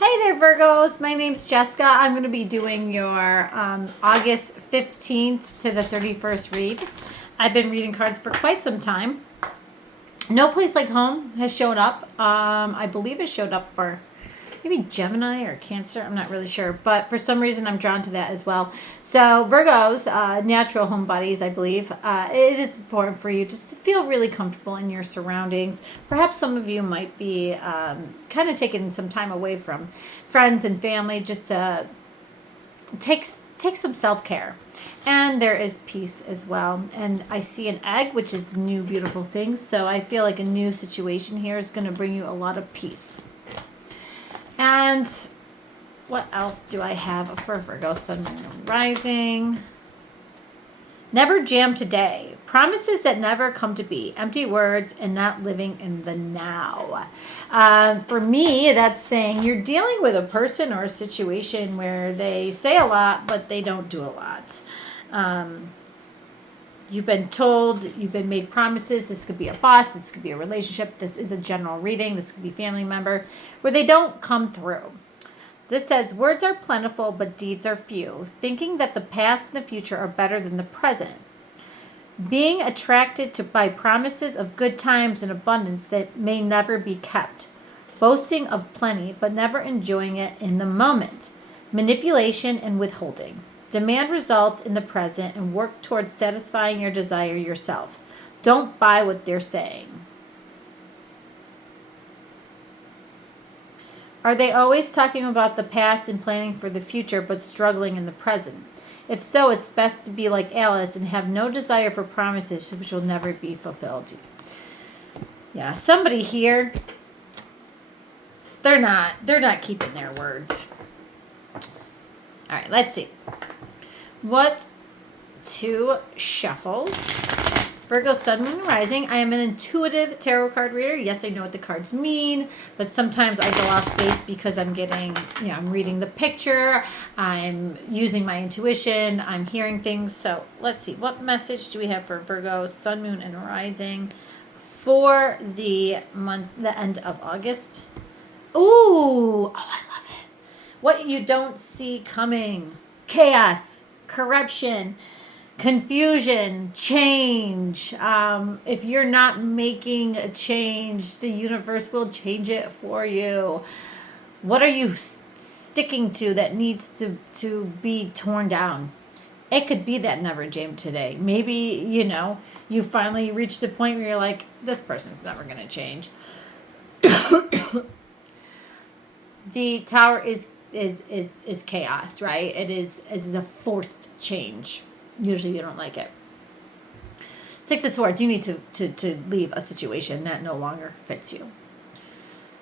Hey there, Virgos. My name's Jessica. I'm going to be doing your August 15th to the 31st read. I've been reading cards for quite some time. No Place Like Home has shown up. I believe it showed up for maybe Gemini or Cancer. I'm not really sure. But for some reason, I'm drawn to that as well. So Virgos, natural home bodies, I believe, it is important for you just to feel really comfortable in your surroundings. Perhaps some of you might be kind of taking some time away from friends and family just to take some self-care. And there is peace as well. And I see an egg, which is new, beautiful things. So I feel like a new situation here is going to bring you a lot of peace. And what else do I have for Virgo, Sun, Moon, and Rising? Never jam today. Promises that never come to be. Empty words and not living in the now. For me, that's saying you're dealing with a person or a situation where they say a lot, but they don't do a lot. You've been told, you've been made promises. This could be a boss, this could be a relationship, this is a general reading, this could be family member, where they don't come through. This says, words are plentiful, but deeds are few. Thinking that the past and the future are better than the present. Being attracted by promises of good times and abundance that may never be kept. Boasting of plenty, but never enjoying it in the moment. Manipulation and withholding. Demand results in the present and work towards satisfying your desire yourself. Don't buy what they're saying. Are they always talking about the past and planning for the future, but struggling in the present? If so, it's best to be like Alice and have no desire for promises which will never be fulfilled. Yeah, somebody here, they're not keeping their word. All right, let's see. What two shuffles? Virgo, Sun, Moon, and Rising. I am an intuitive tarot card reader. Yes, I know what the cards mean, but sometimes I go off base because I'm getting, I'm reading the picture, I'm using my intuition, I'm hearing things. So let's see. What message do we have for Virgo, Sun, Moon, and Rising for the month, the end of August? Ooh, I love it. What you don't see coming. Chaos, corruption, confusion, change. If you're not making a change, the universe will change it for you. What are you sticking to that needs to be torn down? It could be that never jam today. Maybe, you finally reach the point where you're like, this person's never going to change. The Tower is chaos, right? It is a forced change. Usually you don't like it. Six of Swords, you need to leave a situation that no longer fits you.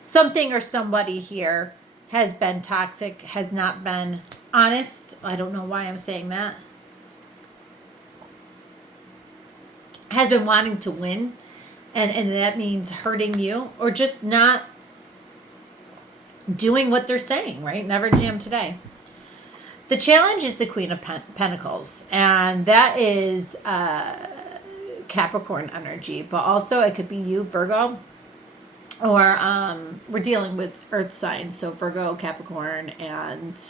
Something or somebody here has been toxic, has not been honest. I don't know why I'm saying that. Has been wanting to win, and that means hurting you or just not doing what they're saying, right? Never jam today. The challenge is the Queen of Pentacles, and that is Capricorn energy, but also it could be you, Virgo, or we're dealing with earth signs, so Virgo, Capricorn, and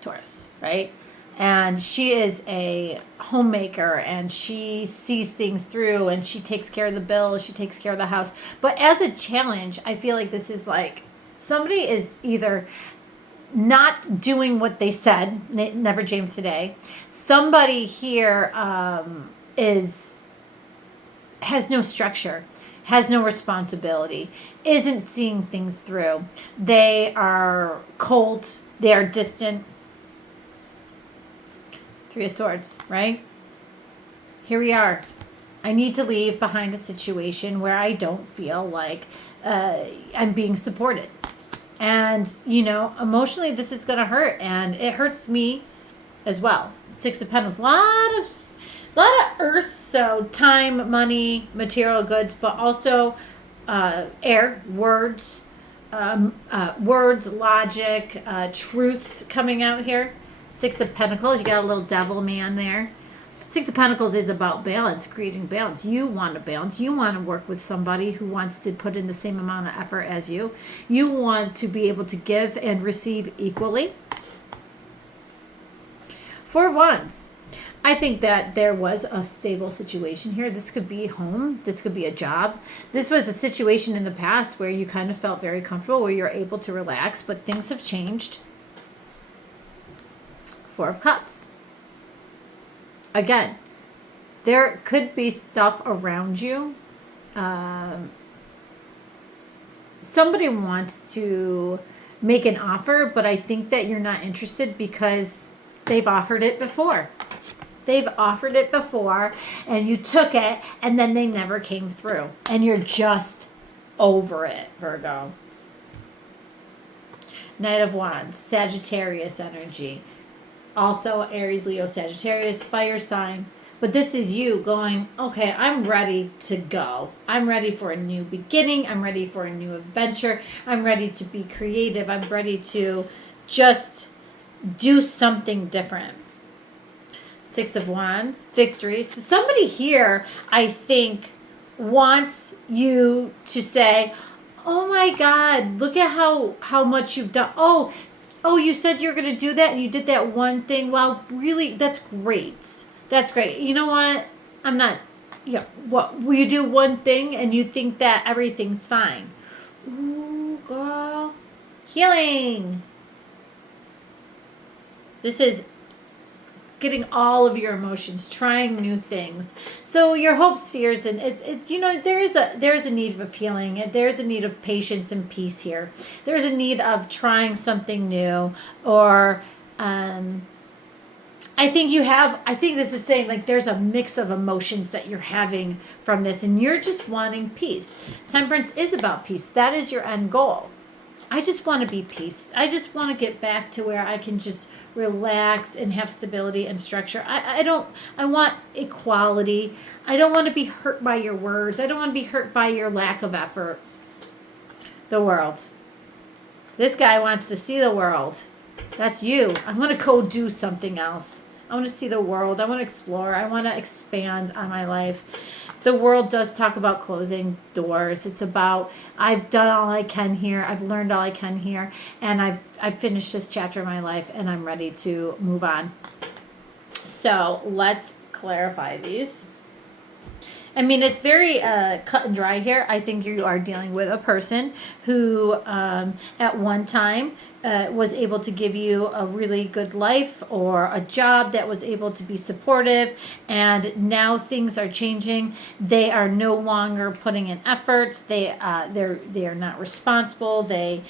Taurus, right? And she is a homemaker, and she sees things through, and she takes care of the bills, she takes care of the house. But as a challenge, I feel like this is like somebody is either not doing what they said, never jam today. Somebody here has no structure, has no responsibility, isn't seeing things through. They are cold, they are distant. Three of Swords, right? Here we are. I need to leave behind a situation where I don't feel like I'm being supported. And, emotionally, this is going to hurt. And it hurts me as well. Six of Pentacles. A lot of earth. So time, money, material goods, but also air, words, logic, truths coming out here. Six of Pentacles. You got a little devil man there. Six of Pentacles is about balance, creating balance. You want to balance. You want to work with somebody who wants to put in the same amount of effort as you. You want to be able to give and receive equally. Four of Wands. I think that there was a stable situation here. This could be home. This could be a job. This was a situation in the past where you kind of felt very comfortable, where you're able to relax, but things have changed. Four of Cups. Again, there could be stuff around you. Somebody wants to make an offer, but I think that you're not interested because they've offered it before. They've offered it before and you took it and then they never came through. And you're just over it, Virgo. Knight of Wands, Sagittarius energy. Also Aries, Leo, Sagittarius, fire sign. But this is you going, okay, I'm ready to go. I'm ready for a new beginning. I'm ready for a new adventure. I'm ready to be creative. I'm ready to just do something different. Six of Wands, victory. So somebody here, I think, wants you to say, oh my God, look at how much you've done. Oh, you said you're going to do that and you did that one thing. Well, really, that's great. That's great. You know what? I'm not, what, will you do one thing and you think that everything's fine? Ooh, girl. Healing. This is getting all of your emotions, trying new things. So your hopes, fears, and it's there's a need of healing. There's a need of patience and peace here. There's a need of trying something new, or I think this is saying like there's a mix of emotions that you're having from this, and you're just wanting peace. Temperance is about peace. That is your end goal. I just want to be peace. I just want to get back to where I can just relax and have stability and structure. I want equality. I don't want to be hurt by your words. I don't want to be hurt by your lack of effort. The World. This guy wants to see the world. That's you. I want to go do something else. I want to see the world. I want to explore. I want to expand on my life. The World does talk about closing doors. It's about, I've done all I can here. I've learned all I can here. And I've finished this chapter of my life and I'm ready to move on. So let's clarify these. I mean, it's very cut and dry here. I think you are dealing with a person who at one time was able to give you a really good life or a job that was able to be supportive, and now things are changing. They are no longer putting in efforts. They are not responsible. They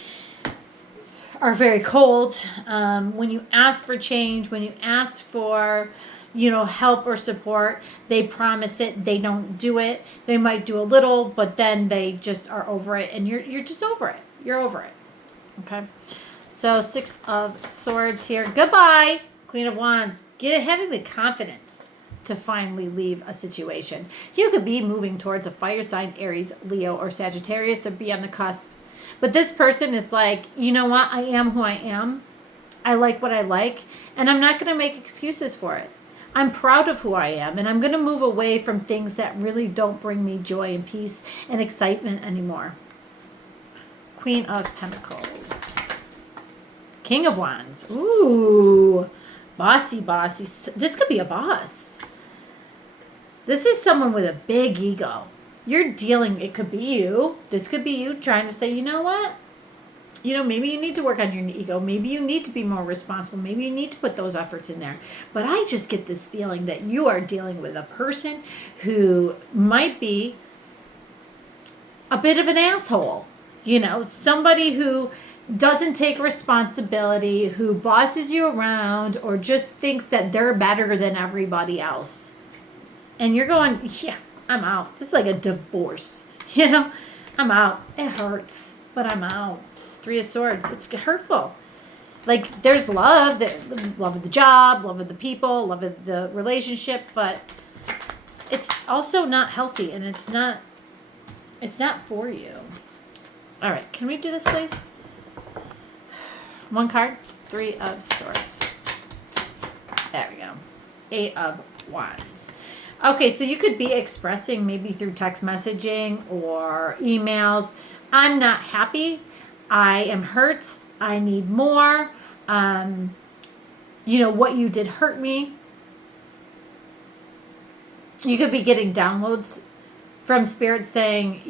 are very cold. When you ask for change, when you ask for help or support, they promise it, they don't do it. They might do a little, but then they just are over it, and you're just over it. You're over it. Okay. So Six of Swords here. Goodbye, Queen of Wands. Having the confidence to finally leave a situation. You could be moving towards a fire sign, Aries, Leo, or Sagittarius, or be on the cusp. But this person is like, you know what? I am who I am. I like what I like, and I'm not going to make excuses for it. I'm proud of who I am, and I'm going to move away from things that really don't bring me joy and peace and excitement anymore. Queen of Pentacles. King of Wands. Ooh, bossy. This could be a boss. This is someone with a big ego. It could be you. This could be you trying to say, you know what? Maybe you need to work on your ego. Maybe you need to be more responsible. Maybe you need to put those efforts in there. But I just get this feeling that you are dealing with a person who might be a bit of an asshole. Somebody who doesn't take responsibility, who bosses you around, or just thinks that they're better than everybody else. And you're going, yeah, I'm out. This is like a divorce. I'm out. It hurts, but I'm out. Three of Swords. It's hurtful. Like, there's love of the job, love of the people, love of the relationship, but it's also not healthy, and it's not for you. All right, can we do this, please? One card. Three of Swords. There we go. Eight of Wands. Okay, so you could be expressing maybe through text messaging or emails, I'm not happy, I am hurt, I need more, what you did hurt me. You could be getting downloads from spirit saying,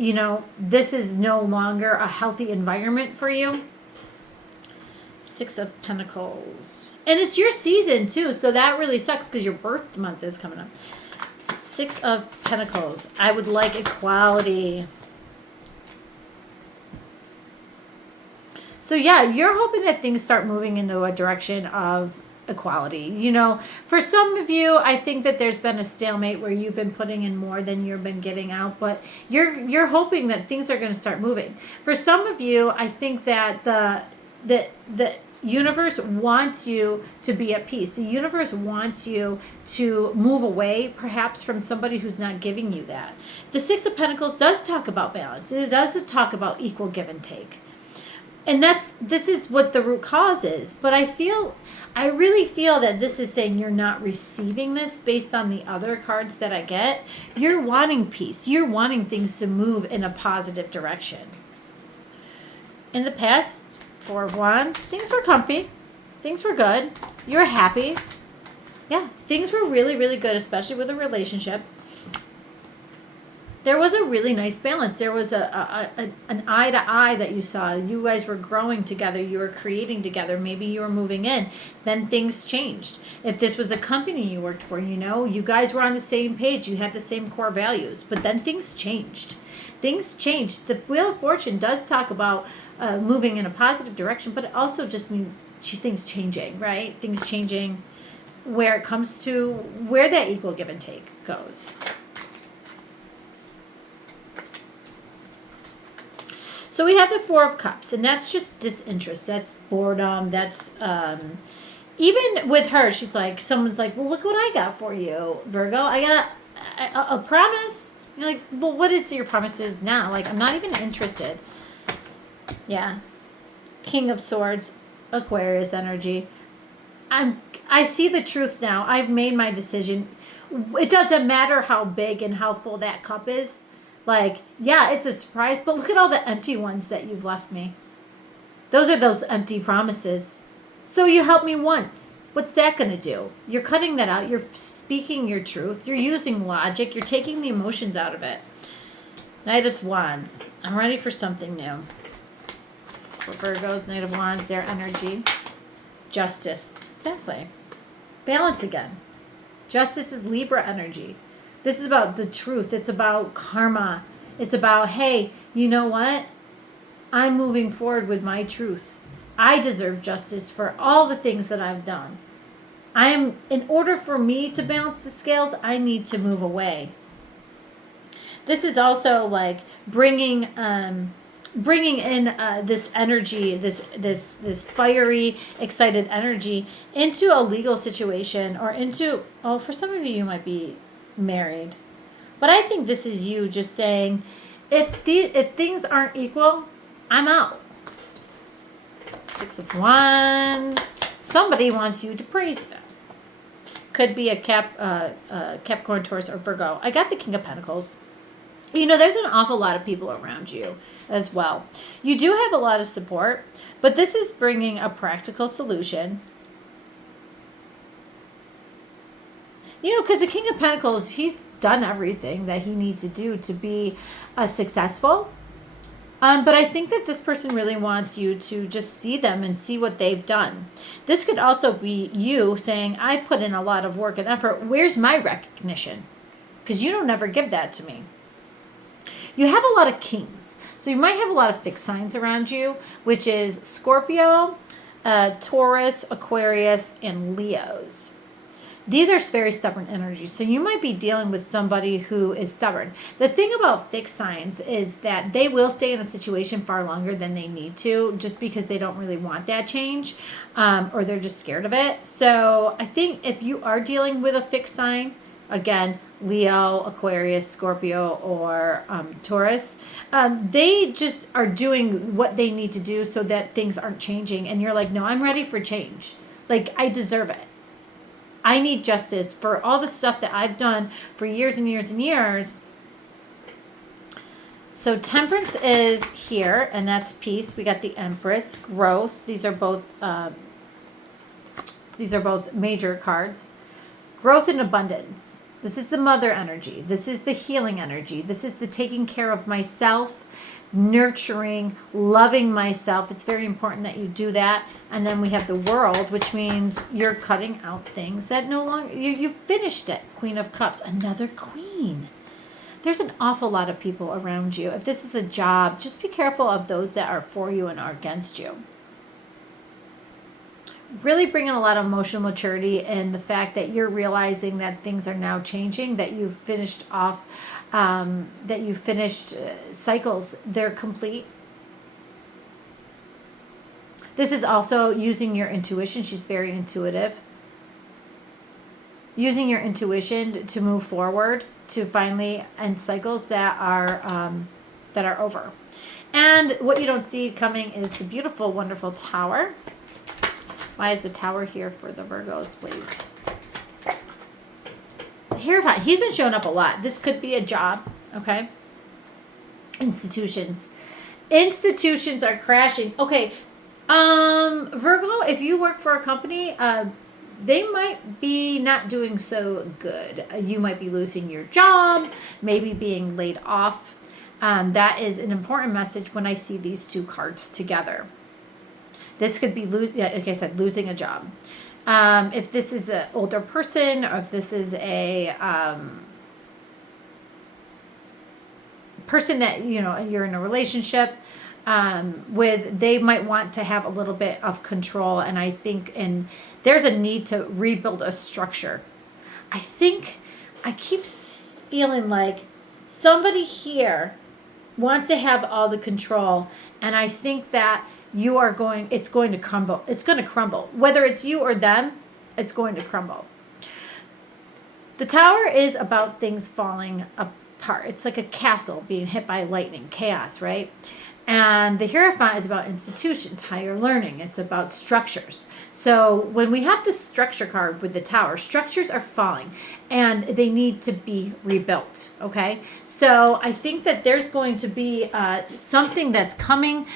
this is no longer a healthy environment for you. Six of Pentacles. And it's your season too, so that really sucks because your birth month is coming up. Six of Pentacles. I would like equality. So yeah, you're hoping that things start moving into a direction of equality. For some of you, I think that there's been a stalemate where you've been putting in more than you've been getting out, but you're hoping that things are going to start moving. For some of you, I think that the universe wants you to be at peace. The universe wants you to move away, perhaps from somebody who's not giving you that. The Six of Pentacles does talk about balance. It does talk about equal give and take. And this is what the root cause is. But I really feel that this is saying you're not receiving this based on the other cards that I get. You're wanting peace. You're wanting things to move in a positive direction. In the past, Four of Wands, things were comfy. Things were good. You're happy. Yeah, things were really, really good, especially with a relationship. There was a really nice balance. There was an eye to eye that you saw. You guys were growing together. You were creating together. Maybe you were moving in. Then things changed. If this was a company you worked for, you guys were on the same page. You had the same core values. But then things changed. Things changed. The Wheel of Fortune does talk about moving in a positive direction, but it also just means things changing, right? Things changing where it comes to where that equal give and take goes. So we have the Four of Cups, and that's just disinterest. That's boredom. That's even with her, she's like, someone's like, well, look what I got for you, Virgo. I got a promise. You're like, well, what is your promises now? Like, I'm not even interested. Yeah. King of Swords, Aquarius energy. I see the truth now. I've made my decision. It doesn't matter how big and how full that cup is. Like, yeah, it's a surprise, but look at all the empty ones that you've left me. Those are those empty promises. So you helped me once. What's that going to do? You're cutting that out. You're speaking your truth. You're using logic. You're taking the emotions out of it. Knight of Wands. I'm ready for something new. For Virgos, Knight of Wands, their energy. Justice. Exactly. Balance again. Justice is Libra energy. This is about the truth. It's about karma. It's about, hey, you know what? I'm moving forward with my truth. I deserve justice for all the things that I've done. In order for me to balance the scales, I need to move away. This is also like bringing in this energy, this fiery, excited energy into a legal situation or into, for some of you might be married. But I think this is you just saying, if things aren't equal, I'm out. Six of Wands. Somebody wants you to praise them. Could be a Capricorn, Taurus, or Virgo. I got the King of Pentacles. There's an awful lot of people around you as well. You do have a lot of support, but this is bringing a practical solution. Because the King of Pentacles, he's done everything that he needs to do to be successful. But I think that this person really wants you to just see them and see what they've done. This could also be you saying, I've put in a lot of work and effort. Where's my recognition? Because you don't ever give that to me. You have a lot of kings. So you might have a lot of fixed signs around you, which is Scorpio, Taurus, Aquarius, and Leos. These are very stubborn energies. So you might be dealing with somebody who is stubborn. The thing about fixed signs is that they will stay in a situation far longer than they need to, just because they don't really want that change, or they're just scared of it. So I think if you are dealing with a fixed sign, again, Leo, Aquarius, Scorpio, or Taurus, they just are doing what they need to do so that things aren't changing. And you're like, no, I'm ready for change. Like, I deserve it. I need justice for all the stuff that I've done for years and years and years. So Temperance is here, and that's peace. We got the Empress, growth. These are both major cards. Growth and abundance. This is the mother energy. This is the healing energy. This is the taking care of myself, nurturing, loving myself. It's very important that you do that. And then we have the World, which means you're cutting out things that no longer, you finished it. Queen of Cups, another queen. There's an awful lot of people around you. If this is a job, just be careful of those that are for you and are against you. Really bringing a lot of emotional maturity and the fact that you're realizing that things are now changing, that you've finished off, cycles. They're complete. This is also using your intuition. She's very intuitive. Using your intuition to move forward, to finally end cycles that are over. And what you don't see coming is the beautiful, wonderful Tower. Why is the Tower here for the Virgos, please? Hierophant, he's been showing up a lot. This could be a job, okay? Institutions. Institutions are crashing. Okay, Virgo, if you work for a company, they might be not doing so good. You might be losing your job, maybe being laid off. That is an important message when I see these two cards together. This could be, like I said, losing a job. If this is an older person, or if this is a person that, you're in a relationship with, they might want to have a little bit of control. And I think, and there's a need to rebuild a structure. I keep feeling like somebody here wants to have all the control. And I think that it's going to crumble. It's going to crumble. Whether it's you or them, it's going to crumble. The Tower is about things falling apart. It's like a castle being hit by lightning, chaos, right? And the Hierophant is about institutions, higher learning. It's about structures. So when we have this structure card with the Tower, structures are falling and they need to be rebuilt, okay? So I think that there's going to be something that's coming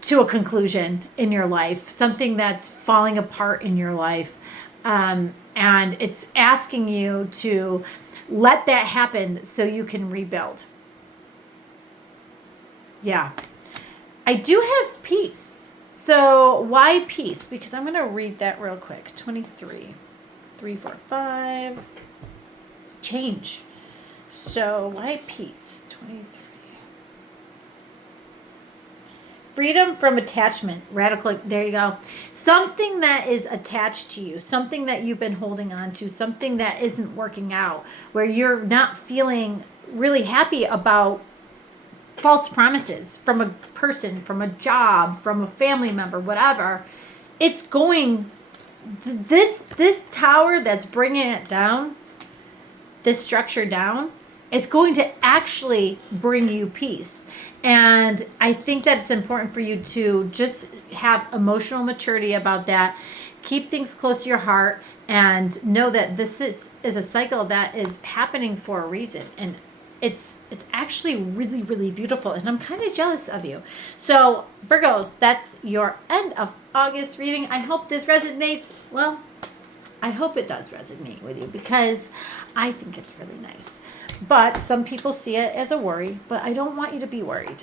to a conclusion in your life, something that's falling apart in your life. And it's asking you to let that happen so you can rebuild. Yeah. I do have peace. So why peace? Because I'm going to read that real quick. 23, 3, 4, 5. Change. So why peace? 23. Freedom from attachment, radical, there you go. Something that is attached to you, something that you've been holding on to, something that isn't working out, where you're not feeling really happy about false promises from a person, from a job, from a family member, whatever. It's going, this Tower that's bringing it down, this structure down, is going to actually bring you peace. And I think that it's important for you to just have emotional maturity about that. Keep things close to your heart and know that this is a cycle that is happening for a reason. And it's actually really, really beautiful. And I'm kind of jealous of you. So Virgos, that's your end of August reading. I hope this resonates. Well, I hope it does resonate with you because I think it's really nice. But some people see it as a worry, but I don't want you to be worried.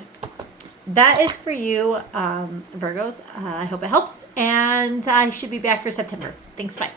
That is for you, Virgos. I hope it helps, and I should be back for September. Thanks, bye.